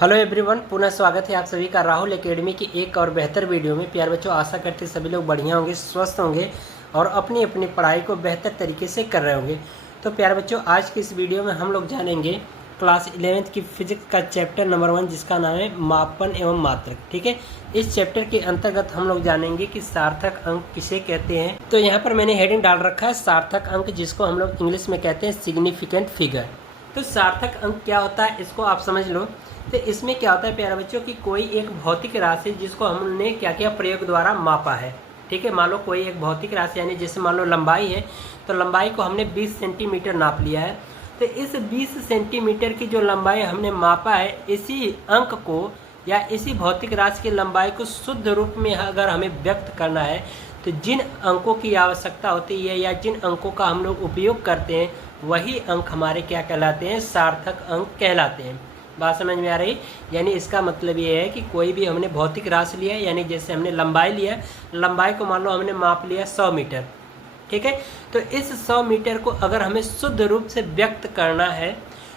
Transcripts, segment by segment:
Hello everyone, पुनः स्वागत है आप सभी का राहुल एकेडमी की एक और बेहतर वीडियो में। प्यारे बच्चों, आशा करते सभी लोग बढ़िया होंगे, स्वस्थ होंगे और अपनी अपनी पढ़ाई को बेहतर तरीके से कर रहे होंगे। तो प्यारे बच्चों, आज की इस वीडियो में हम लोग जानेंगे क्लास 11th की फिजिक्स का चैप्टर नंबर 1, जिसका नाम है मापन एवं मात्रक। ठीक है, इस चैप्टर के अंतर्गत हम लोग जानेंगे कि सार्थक अंक किसे कहते हैं। तो यहाँ पर मैंने हेडिंग डाल रखा है सार्थक अंक, जिसको हम लोग इंग्लिश में कहते हैं सिग्निफिकेंट फिगर। तो सार्थक अंक क्या होता है, इसको आप समझ लो। तो इसमें क्या होता है प्यारे बच्चों कि कोई एक भौतिक राशि जिसको हमने क्या किया, प्रयोग द्वारा मापा है। ठीक है, मान लो कोई एक भौतिक राशि, यानी जैसे मान लो लंबाई है, तो लंबाई को हमने 20 सेंटीमीटर नाप लिया है। तो इस 20 सेंटीमीटर की जो लंबाई हमने मापा है, इसी अंक को या इसी भौतिक राशि की लंबाई को शुद्ध रूप में अगर हमें व्यक्त करना है, तो जिन अंकों की आवश्यकता होती है या जिन अंकों का हम लोग उपयोग करते हैं, वही अंक हमारे क्या कहलाते हैं, सार्थक अंक कहलाते हैं। बात समझ में आ रही? यानी इसका मतलब ये है कि कोई भी हमने भौतिक राशि लिया, यानी जैसे हमने लंबाई लिया, लंबाई को मान लो हमने माप लिया 100 मीटर। ठीक है, तो इस 100 मीटर को अगर हमें शुद्ध रूप से व्यक्त करना है,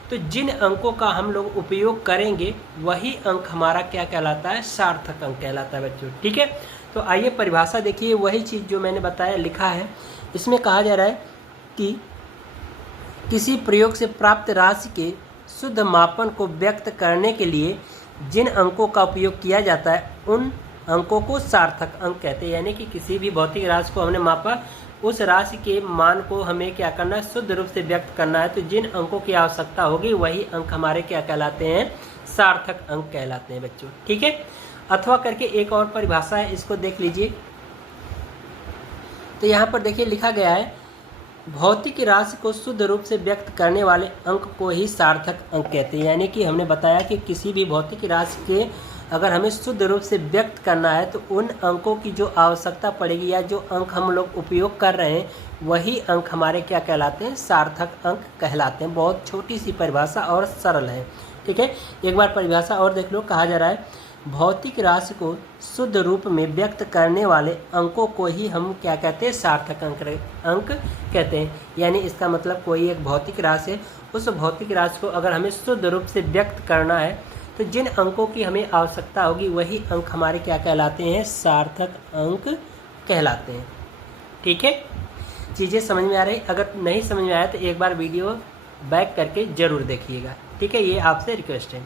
तो जिन अंकों का हम लोग उपयोग करेंगे, वही अंक हमारा क्या कहलाता है, सार्थक अंक कहलाता है बच्चों। ठीक है, तो आइए परिभाषा देखिए, वही चीज़ जो मैंने बताया लिखा है। इसमें कहा जा रहा है कि किसी प्रयोग से प्राप्त राशि के शुद्ध मापन को व्यक्त करने के लिए जिन अंकों का उपयोग किया जाता है, उन अंकों को सार्थक अंक कहते हैं। यानी कि किसी भी भौतिक राशि को हमने मापा, उस राशि के मान को हमें क्या करना है, शुद्ध रूप से व्यक्त करना है। तो जिन अंकों की आवश्यकता होगी, वही अंक हमारे क्या कहलाते हैं, सार्थक अंक कहलाते हैं बच्चों। ठीक है, अथवा करके एक और परिभाषा है, इसको देख लीजिए। तो यहाँ पर देखिए लिखा गया है, भौतिक राशि को शुद्ध रूप से व्यक्त करने वाले अंक को ही सार्थक अंक कहते हैं। यानी कि हमने बताया कि किसी भी भौतिक राशि के अगर हमें शुद्ध रूप से व्यक्त करना है, तो उन अंकों की जो आवश्यकता पड़ेगी या जो अंक हम लोग उपयोग कर रहे हैं, वही अंक हमारे क्या कहलाते हैं, सार्थक अंक कहलाते हैं। बहुत छोटी सी परिभाषा और सरल है। ठीक है, एक बार परिभाषा और देख लो। कहा जा रहा है, भौतिक राशि को शुद्ध रूप में व्यक्त करने वाले अंकों को ही हम क्या कहते हैं, सार्थक अंक कहते हैं। यानी इसका मतलब कोई एक भौतिक राशि है, उस भौतिक राशि को अगर हमें शुद्ध रूप से व्यक्त करना है, तो जिन अंकों की हमें आवश्यकता होगी, वही अंक हमारे क्या कहलाते हैं, सार्थक अंक कहलाते हैं। ठीक है, चीज़ें समझ में आ रही? अगर नहीं समझ में आया तो एक बार वीडियो बैक करके ज़रूर देखिएगा। ठीक है, ये आपसे रिक्वेस्ट है।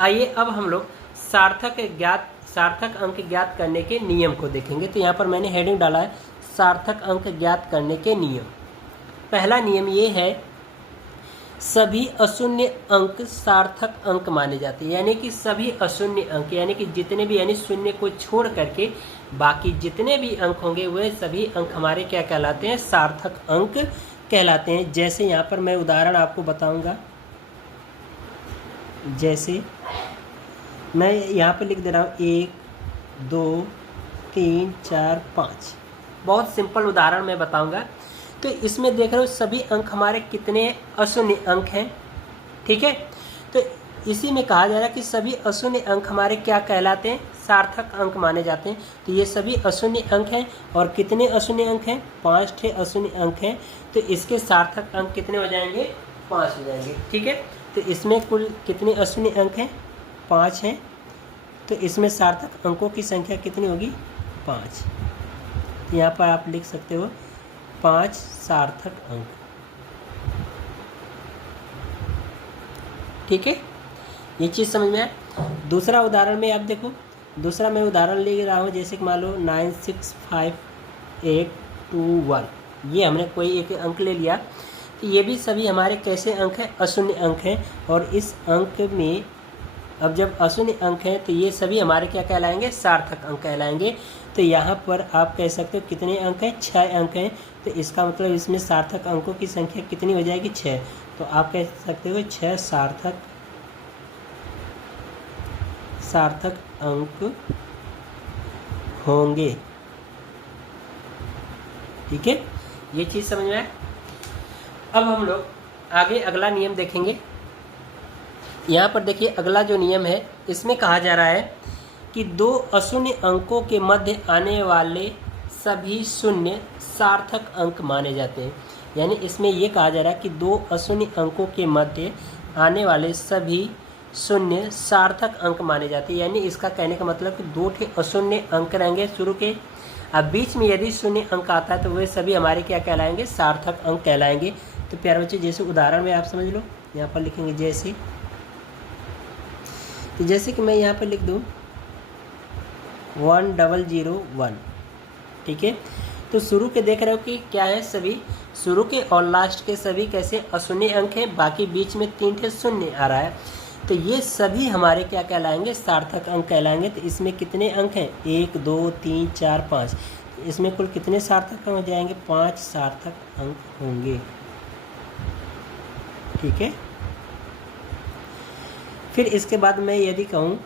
आइए अब हम लोग सार्थक अंक ज्ञात करने के नियम को देखेंगे। तो यहाँ पर मैंने हेडिंग डाला है, सार्थक अंक ज्ञात करने के नियम। पहला नियम ये है, सभी अशून्य अंक सार्थक अंक माने जाते हैं। यानी कि सभी अशून्य अंक, यानी कि जितने भी, यानी शून्य को छोड़ करके बाकी जितने भी अंक होंगे, वह सभी अंक हमारे क्या कहलाते हैं, सार्थक अंक कहलाते हैं। जैसे यहाँ पर मैं उदाहरण आपको बताऊंगा। जैसे मैं यहाँ पर लिख दे रहा हूँ 1 2 3 4 5। बहुत सिंपल उदाहरण मैं बताऊंगा। तो इसमें देख रहे हो सभी अंक हमारे कितने अशून्य अंक हैं। ठीक है, तो इसी में कहा जा रहा है कि सभी अशून्य अंक हमारे क्या कहलाते हैं, सार्थक अंक माने जाते हैं। तो ये सभी अशून्य अंक हैं, और कितने अशून्य अंक हैं, 5 ठे अशून्य अंक हैं। तो इसके सार्थक अंक कितने हो जाएंगे, 5 हो जाएंगे। ठीक है, तो इसमें कुल कितने अशून्य अंक हैं, 5 हैं। तो इसमें सार्थक अंकों की संख्या कितनी होगी, 5। तो यहाँ पर आप लिख सकते हो 5 सार्थक अंक। ठीक है, ये चीज़ समझ में आया। दूसरा उदाहरण में आप देखो, दूसरा मैं उदाहरण ले रहा हूँ। जैसे कि मान लो 9 6 5 8 2 1, ये हमने कोई एक अंक ले लिया। तो ये भी सभी हमारे कैसे अंक हैं, अशून्य अंक हैं। और इस अंक में अब जब अशून्य अंक हैं, तो ये सभी हमारे क्या कहलाएंगे, सार्थक अंक कहलाएंगे। तो यहाँ पर आप कह सकते हो कितने अंक हैं, 6 अंक हैं। तो इसका मतलब इसमें सार्थक अंकों की संख्या कितनी हो जाएगी, 6। तो आप कह सकते हो 6 सार्थक अंक होंगे। ठीक है, ये चीज़ समझ में आए। अब हम लोग आगे अगला नियम देखेंगे। यहाँ पर देखिए अगला जो नियम है, इसमें कहा जा रहा है कि 2 अशून्य अंकों के मध्य आने वाले सभी शून्य सार्थक अंक माने जाते हैं। यानी इसमें ये कहा जा रहा है कि 2 अशून्य अंकों के मध्य आने वाले सभी शून्य सार्थक अंक माने जाते हैं। यानी इसका कहने का मतलब कि 2 ठे अशून्य अंक रहेंगे शुरू के। अब बीच में यदि शून्य अंक आता है तो वे सभी हमारे क्या कहलाएंगे, सार्थक अंक कहलाएंगे। तो प्यारे बच्चों जैसे उदाहरण में आप समझ लो, यहाँ पर लिखेंगे जैसे, तो जैसे कि मैं यहाँ पर लिख दूँ 1001, ठीक है। तो शुरू के देख रहे हो कि क्या है, सभी शुरू के और लास्ट के सभी कैसे अशून्य अंक हैं, बाकी बीच में 3 ठे शून्य आ रहा है। तो ये सभी हमारे क्या कहलाएंगे, सार्थक अंक कहलाएंगे। तो इसमें कितने अंक हैं, 1 2 3 4 5, इसमें कुल कितने सार्थक अंक हो जाएंगे, 5 सार्थक अंक होंगे, ठीक है। फिर इसके बाद मैं यदि कहूँ,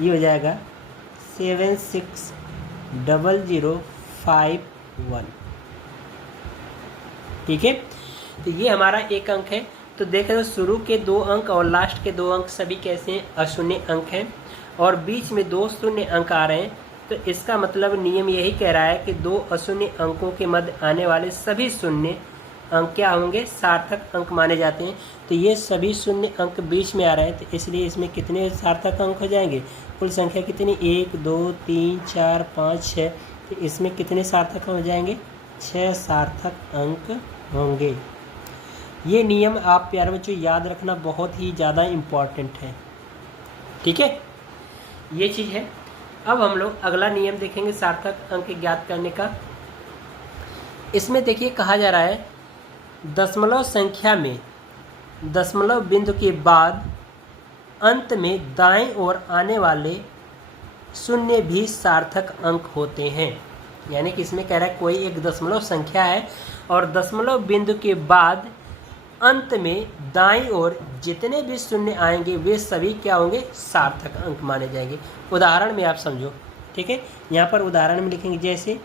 ये हो जाएगा 76005 ठीक है। तो ये हमारा एक अंक है। तो देख रहे हो शुरू के 2 अंक और लास्ट के 2 अंक सभी कैसे हैं, अशून्य अंक हैं, और बीच में 2 शून्य अंक आ रहे हैं। तो इसका मतलब नियम यही कह रहा है कि 2 अशून्य अंकों के मध्य आने वाले सभी शून्य अंक क्या होंगे, सार्थक अंक माने जाते हैं। तो ये सभी शून्य अंक बीच में आ रहे हैं, तो इसलिए इसमें कितने सार्थक अंक हो जाएंगे, कुल संख्या कितनी, 1 2 3 4 5 6, तो इसमें कितने सार्थक हो जाएंगे, 6 सार्थक अंक होंगे। ये नियम आप प्यारे बच्चों याद रखना बहुत ही ज़्यादा इम्पॉर्टेंट है, ठीक है, ये चीज़ है। अब हम लोग अगला नियम देखेंगे सार्थक अंक ज्ञात करने का। इसमें देखिए कहा जा रहा है दशमलव संख्या में दशमलव बिंदु के बाद अंत में दाएं ओर आने वाले शून्य भी सार्थक अंक होते हैं। यानी कि इसमें कह रहा है कोई एक दशमलव संख्या है और दशमलव बिंदु के बाद अंत में दाईं ओर जितने भी शून्य आएंगे वे सभी क्या होंगे, सार्थक अंक माने जाएंगे। उदाहरण में आप समझो, ठीक है। यहाँ पर उदाहरण में लिखेंगे जैसे,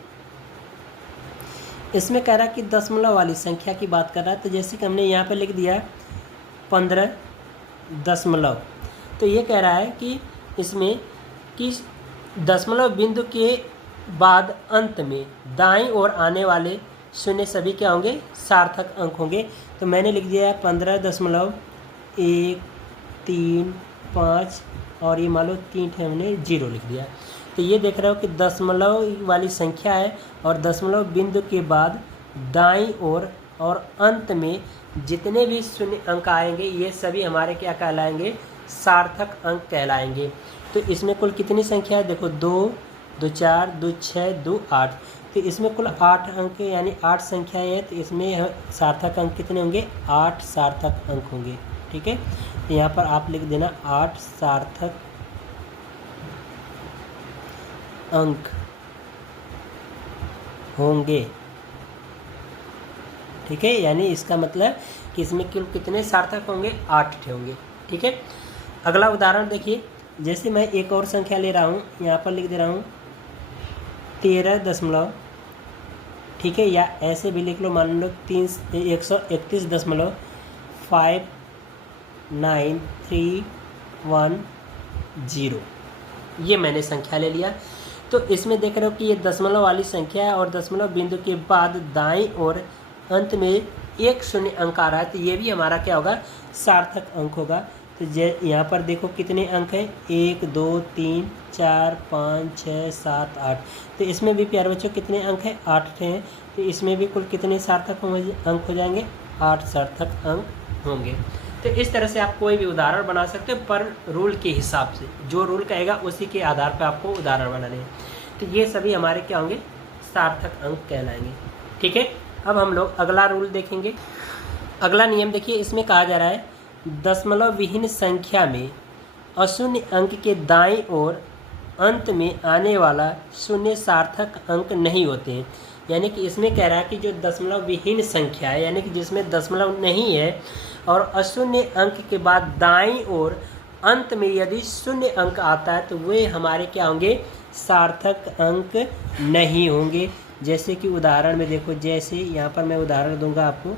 इसमें कह रहा है कि दशमलव वाली संख्या की बात कर रहा है। तो जैसे कि हमने यहाँ पर लिख दिया 15 दशमलव, तो ये कह रहा है कि इसमें कि दशमलव बिंदु के बाद अंत में दाईं ओर आने वाले शून्य सभी क्या होंगे, सार्थक अंक होंगे। तो मैंने लिख दिया 15.135 और ये मान लो 3 ठे हमने 0 लिख दिया। तो ये देख रहे हो कि दशमलव वाली संख्या है और दशमलव बिंदु के बाद दाईं ओर और अंत में जितने भी शून्य अंक आएंगे ये सभी हमारे क्या कहलाएंगे, सार्थक अंक कहलाएंगे। तो इसमें कुल कितनी संख्या है, देखो 2 2 4 2 6 2 8, तो इसमें कुल 8 अंक यानी 8 संख्या है। तो इसमें सार्थक अंक कितने होंगे, 8 सार्थक अंक होंगे, ठीक है। तो यहाँ पर आप लिख देना 8 सार्थक अंक होंगे, ठीक है। यानी इसका मतलब कि इसमें कुल कितने सार्थक होंगे, 8 ठे होंगे, ठीक है। अगला उदाहरण देखिए, जैसे मैं एक और संख्या ले रहा हूँ, यहाँ पर लिख दे रहा हूँ 13 दशमलव, ठीक है, या ऐसे भी लिख लो, मान लो 131.593110, ये मैंने संख्या ले लिया। तो इसमें देख रहे हो कि ये दशमलव वाली संख्या है और दशमलव बिंदु के बाद दाईं और अंत में एक शून्य अंक आ रहा है। तो ये भी हमारा क्या होगा, सार्थक अंक होगा। तो यहाँ पर देखो कितने अंक हैं, 1 2 3 4 5 6 7 8, तो इसमें भी प्यारे बच्चों कितने अंक हैं, 8 हैं। तो इसमें भी कुल कितने सार्थक अंक हो जाएंगे, 8 सार्थक अंक होंगे। तो इस तरह से आप कोई भी उदाहरण बना सकते हो, पर रूल के हिसाब से, जो रूल कहेगा उसी के आधार पर आपको उदाहरण बनाने हैं। तो ये सभी हमारे क्या होंगे, सार्थक अंक कहलाएंगे, ठीक है। अब हम लोग अगला रूल देखेंगे। अगला नियम देखिए, इसमें कहा जा रहा है दशमलव विहीन संख्या में अशून्य अंक के दाईं ओर अंत में आने वाला शून्य सार्थक अंक नहीं होते हैं। यानी कि इसमें कह रहा है कि जो दशमलव विहीन संख्या है, यानी कि जिसमें दशमलव नहीं है और अशून्य अंक के बाद दाईं ओर अंत में यदि शून्य अंक आता है तो वे हमारे क्या होंगे, सार्थक अंक नहीं होंगे। जैसे कि उदाहरण में देखो, जैसे यहाँ पर मैं उदाहरण दूंगा आपको।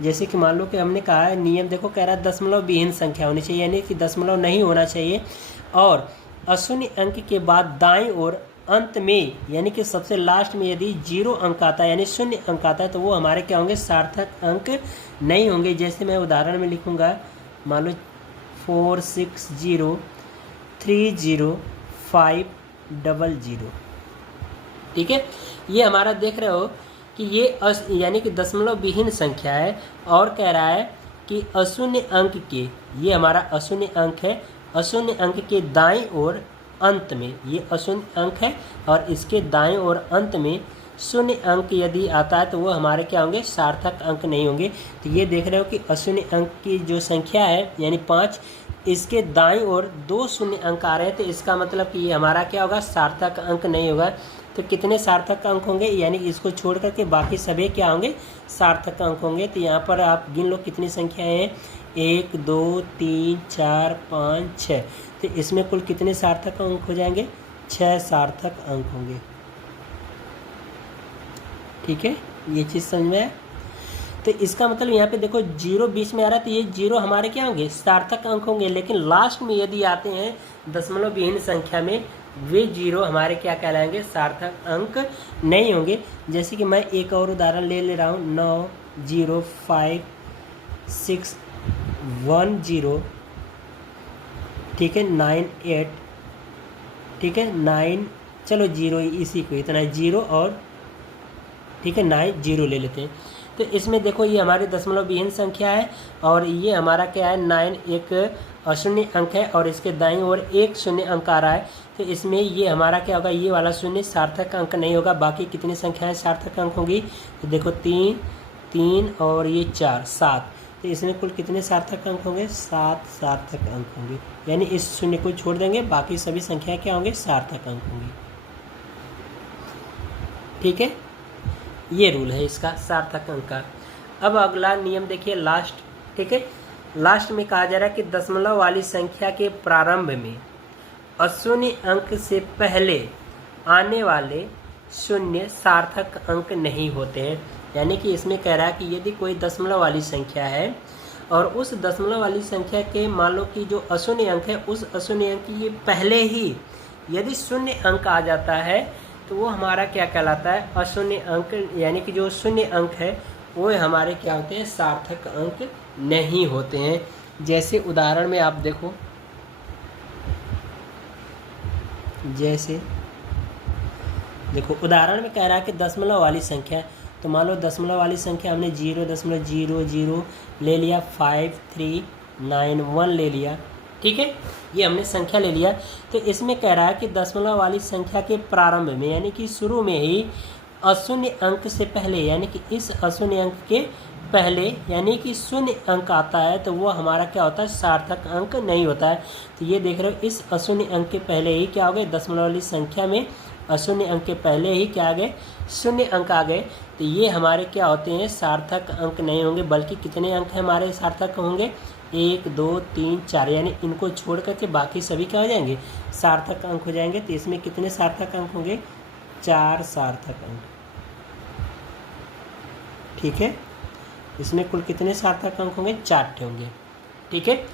जैसे कि मान लो कि हमने कहा है, नियम देखो कह रहा है दशमलव विहीन संख्या होनी चाहिए, यानी कि दशमलव नहीं होना चाहिए, और अशून्य अंक के बाद दाईं ओर अंत में यानी कि सबसे लास्ट में यदि 0 अंक आता है यानी शून्य अंक आता है तो वो हमारे क्या होंगे, सार्थक अंक नहीं होंगे। जैसे मैं उदाहरण में लिखूंगा, मान लो 46030500। ठीक है, ये हमारा देख रहे हो कि ये यानी कि दशमलव विहीन संख्या है और कह रहा है कि अशून्य अंक के, ये हमारा अशून्य अंक है, अशून्य अंक के दाईं ओर अंत में, ये अशून्य अंक है और इसके दाईं ओर अंत में शून्य अंक यदि आता है तो वो हमारे क्या होंगे, सार्थक अंक नहीं होंगे। तो ये देख रहे हो कि अशून्य अंक की जो संख्या है यानी 5, इसके दाईं ओर 2 शून्य अंक आ रहे हैं, तो इसका मतलब कि ये हमारा क्या होगा, सार्थक अंक नहीं होगा। तो कितने सार्थक अंक होंगे, यानी इसको छोड़ करके बाकी सभी क्या होंगे, सार्थक अंक होंगे। तो यहाँ पर आप गिन लो कितनी संख्याएं हैं, 1 2 3 4 5 6। तो इसमें कुल कितने सार्थक अंक हो जाएंगे, 6 सार्थक अंक होंगे। ठीक है, ये चीज़ समझ में है। तो इसका मतलब यहाँ पे देखो 0 बीच में आ रहा है, तो ये 0 हमारे क्या होंगे, सार्थक अंक होंगे। लेकिन लास्ट में यदि आते हैं दशमलव विहीन संख्या में, वे 0 हमारे क्या कहलाएंगे, सार्थक अंक नहीं होंगे। जैसे कि मैं एक और उदाहरण ले रहा हूँ, 9056110, ठीक है, 98, ठीक है, 9, चलो 0 इसी को इतना 0 और ठीक है 9 0 ले लेते हैं। तो इसमें देखो ये हमारी दशमलव विहीन संख्या है और ये हमारा क्या है, 9 एक अशून्य अंक है और इसके दाईं ओर 1 शून्य अंक आ रहा है। तो इसमें ये हमारा क्या होगा, ये वाला शून्य सार्थक अंक नहीं होगा। बाकी कितनी संख्याएं सार्थक अंक होंगी, तो देखो 3 3 और ये 4 7। तो इसमें कुल कितने सार्थक अंक होंगे, 7 सार्थक अंक होंगे। यानी इस शून्य को छोड़ देंगे, बाकी सभी संख्याएं क्या होंगे, सार्थक अंक होंगी। ठीक है, ये रूल है इसका सार्थक अंक का। अब अगला नियम देखिए लास्ट। ठीक है, लास्ट में कहा जा रहा है कि दशमलव वाली संख्या के प्रारंभ में अशून्य अंक से पहले आने वाले शून्य सार्थक अंक नहीं होते हैं। यानी कि इसमें कह रहा है कि यदि कोई दशमलव वाली संख्या है और उस दशमलव वाली संख्या के मान लो कि जो अशून्य अंक है, उस अशून्य अंक के पहले ही यदि शून्य अंक आ जाता है तो वो हमारा क्या कहलाता है, अशून्य अंक। यानी कि जो शून्य अंक है वो हमारे क्या होते हैं, सार्थक अंक नहीं होते हैं। जैसे उदाहरण में आप देखो, जैसे देखो उदाहरण में कह रहा है कि दशमलव वाली संख्या, तो मान लो दशमलव वाली संख्या हमने 0.00 ले लिया, 5391 ले लिया। ठीक है, ये हमने संख्या ले लिया। तो इसमें कह रहा है कि दशमलव वाली संख्या के प्रारंभ में, यानी कि शुरू में ही अशून्य अंक से पहले, यानी कि इस अशून्य अंक के पहले यानी कि शून्य अंक आता है तो वो हमारा क्या होता है, सार्थक अंक नहीं होता है। तो ये देख रहे हो, इस अशून्य अंक के पहले ही क्या हो गए, दशमलव वाली संख्या में अशून्य अंक के पहले ही क्या आ गए, शून्य अंक आ गए। तो ये हमारे क्या होते हैं, सार्थक अंक नहीं होंगे। बल्कि कितने अंक हमारे सार्थक होंगे, 1 2 3 4, यानी इनको छोड़ करके बाकी सभी क्या हो जाएंगे, सार्थक अंक हो जाएंगे। तो इसमें कितने सार्थक अंक होंगे, 4 सार्थक अंक। ठीक है, इसमें कुल कितने सार्थक अंक होंगे, 4 होंगे। ठीक है,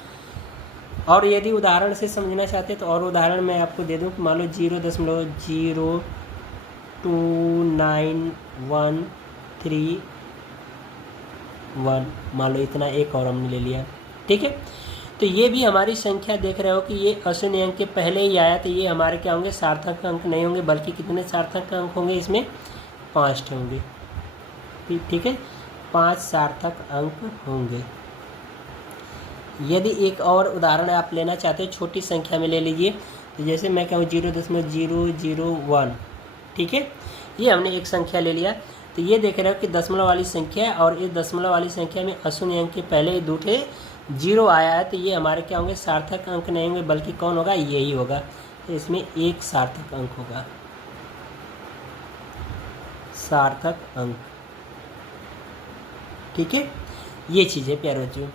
और यदि उदाहरण से समझना चाहते हैं तो और उदाहरण मैं आपको दे दूं कि मान लो 0.02913 मान लो इतना एक और हमने ले लिया। ठीक है, तो ये भी हमारी संख्या देख रहे हो कि ये अशून्य अंक के पहले ही आया, तो ये हमारे क्या होंगे, सार्थक अंक नहीं होंगे। बल्कि कितने सार्थक अंक होंगे, इसमें 5 होंगे। ठीक है, 5 सार्थक अंक होंगे। यदि एक और उदाहरण आप लेना चाहते हो छोटी संख्या में ले लीजिए, तो जैसे मैं कहूँ 0.001। ठीक है, ये हमने एक संख्या ले लिया। तो ये देख रहे हो कि दशमलव वाली संख्या और इस दशमलव वाली संख्या में अशून्य अंक के पहले ही 2 0 आया है, तो ये हमारे क्या होंगे, सार्थक अंक नहीं होंगे। बल्कि कौन होगा, यही होगा। तो इसमें 1 सार्थक अंक होगा, सार्थक अंक। ठीक है, ये चीज़ है प्यारे बच्चों।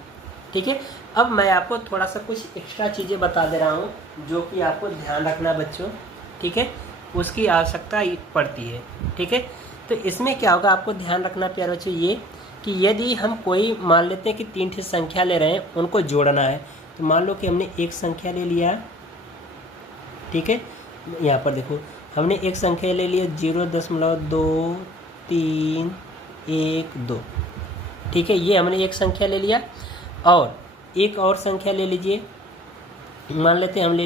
ठीक है, अब मैं आपको थोड़ा सा कुछ एक्स्ट्रा चीज़ें बता दे रहा हूँ जो कि आपको ध्यान रखना बच्चों। ठीक है, उसकी आवश्यकता पड़ती है। ठीक है, तो इसमें क्या होगा, आपको ध्यान रखना प्यारे बच्चों ये कि यदि हम कोई मान लेते हैं कि 3 संख्या ले रहे हैं, उनको जोड़ना है। तो मान लो कि हमने एक संख्या ले लिया। ठीक है, यहाँ पर देखो हमने एक संख्या ले लिया 0.2312। ठीक है, ये हमने एक संख्या ले लिया। और एक और संख्या ले लीजिए मान लेते हैं हमने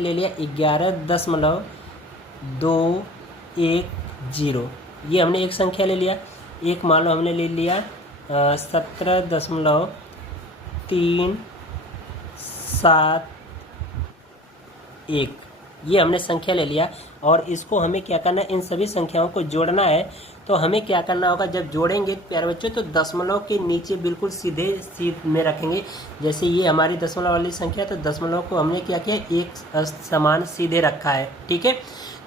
ले लिया 11.210, ये हमने एक संख्या ले लिया। एक मान लो हमने ले लिया 17.371, ये हमने संख्या ले लिया। और इसको हमें क्या करना है, इन सभी संख्याओं को जोड़ना है। तो हमें क्या करना होगा, जब जोड़ेंगे प्यारे बच्चों तो दशमलव के नीचे बिल्कुल सीधे में रखेंगे। जैसे ये हमारी दशमलव वाली संख्या, तो दशमलव को हमने क्या किया, एक समान सीधे रखा है। ठीक है,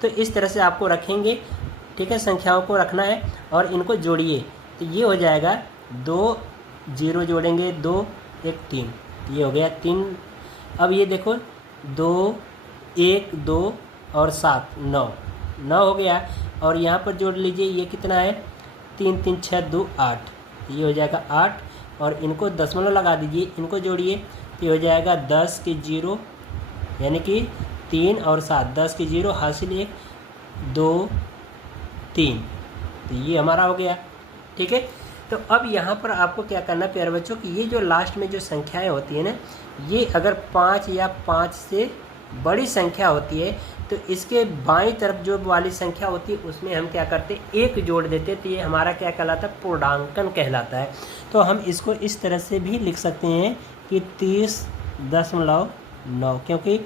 तो इस तरह से आपको रखेंगे। ठीक है, संख्याओं को रखना है और इनको जोड़िए। तो ये हो जाएगा 2 0 जोड़ेंगे 2 1 3, ये हो गया 3। अब ये देखो 2 1 2 और 7 9 9 हो गया। और यहाँ पर जोड़ लीजिए, ये कितना है 3 3 6 2 8, ये हो जाएगा 8। और इनको दशमलव लगा दीजिए, इनको जोड़िए, तो ये हो जाएगा 10 के 0, यानी कि 3 और 7, 10 के 0 हासिल 1 2 3, तो ये हमारा हो गया। ठीक है, तो अब यहाँ पर आपको क्या करना है प्यारे बच्चों कि ये जो लास्ट में जो संख्याएं होती है ना, ये अगर 5 या 5 से बड़ी संख्या होती है तो इसके बाईं तरफ जो वाली संख्या होती है उसमें हम क्या करते हैं, 1 जोड़ देते, तो ये हमारा क्या कहलाता है, पूर्णांकन कहलाता है। तो हम इसको इस तरह से भी लिख सकते हैं कि 30.9, क्योंकि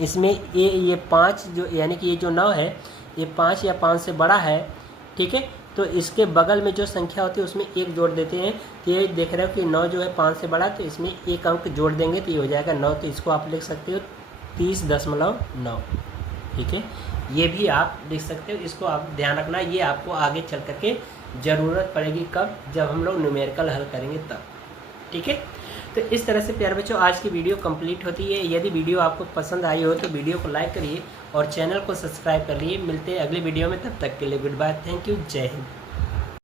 इसमें ये 5 जो यानी कि ये जो 9 है ये 5 या 5 से बड़ा है। ठीक है, तो इसके बगल में जो संख्या होती है उसमें 1 जोड़ देते हैं। तो ये देख रहे हो कि 9 जो है 5 से बड़ा, तो इसमें 1 अंक जोड़ देंगे तो ये हो जाएगा 9। तो इसको आप लिख सकते हो 30.9। ठीक है, ये भी आप लिख सकते हो। इसको आप ध्यान रखना, ये आपको आगे चल करके ज़रूरत पड़ेगी, कब, जब हम लोग न्यूमेरिकल हल करेंगे तब। ठीक है, तो इस तरह से प्यारे बच्चों आज की वीडियो कंप्लीट होती है। यदि वीडियो आपको पसंद आई हो तो वीडियो को लाइक करिए और चैनल को सब्सक्राइब कर लिए। मिलते हैं अगले वीडियो में, तब तक के लिए गुड बाय, थैंक यू, जय हिंद।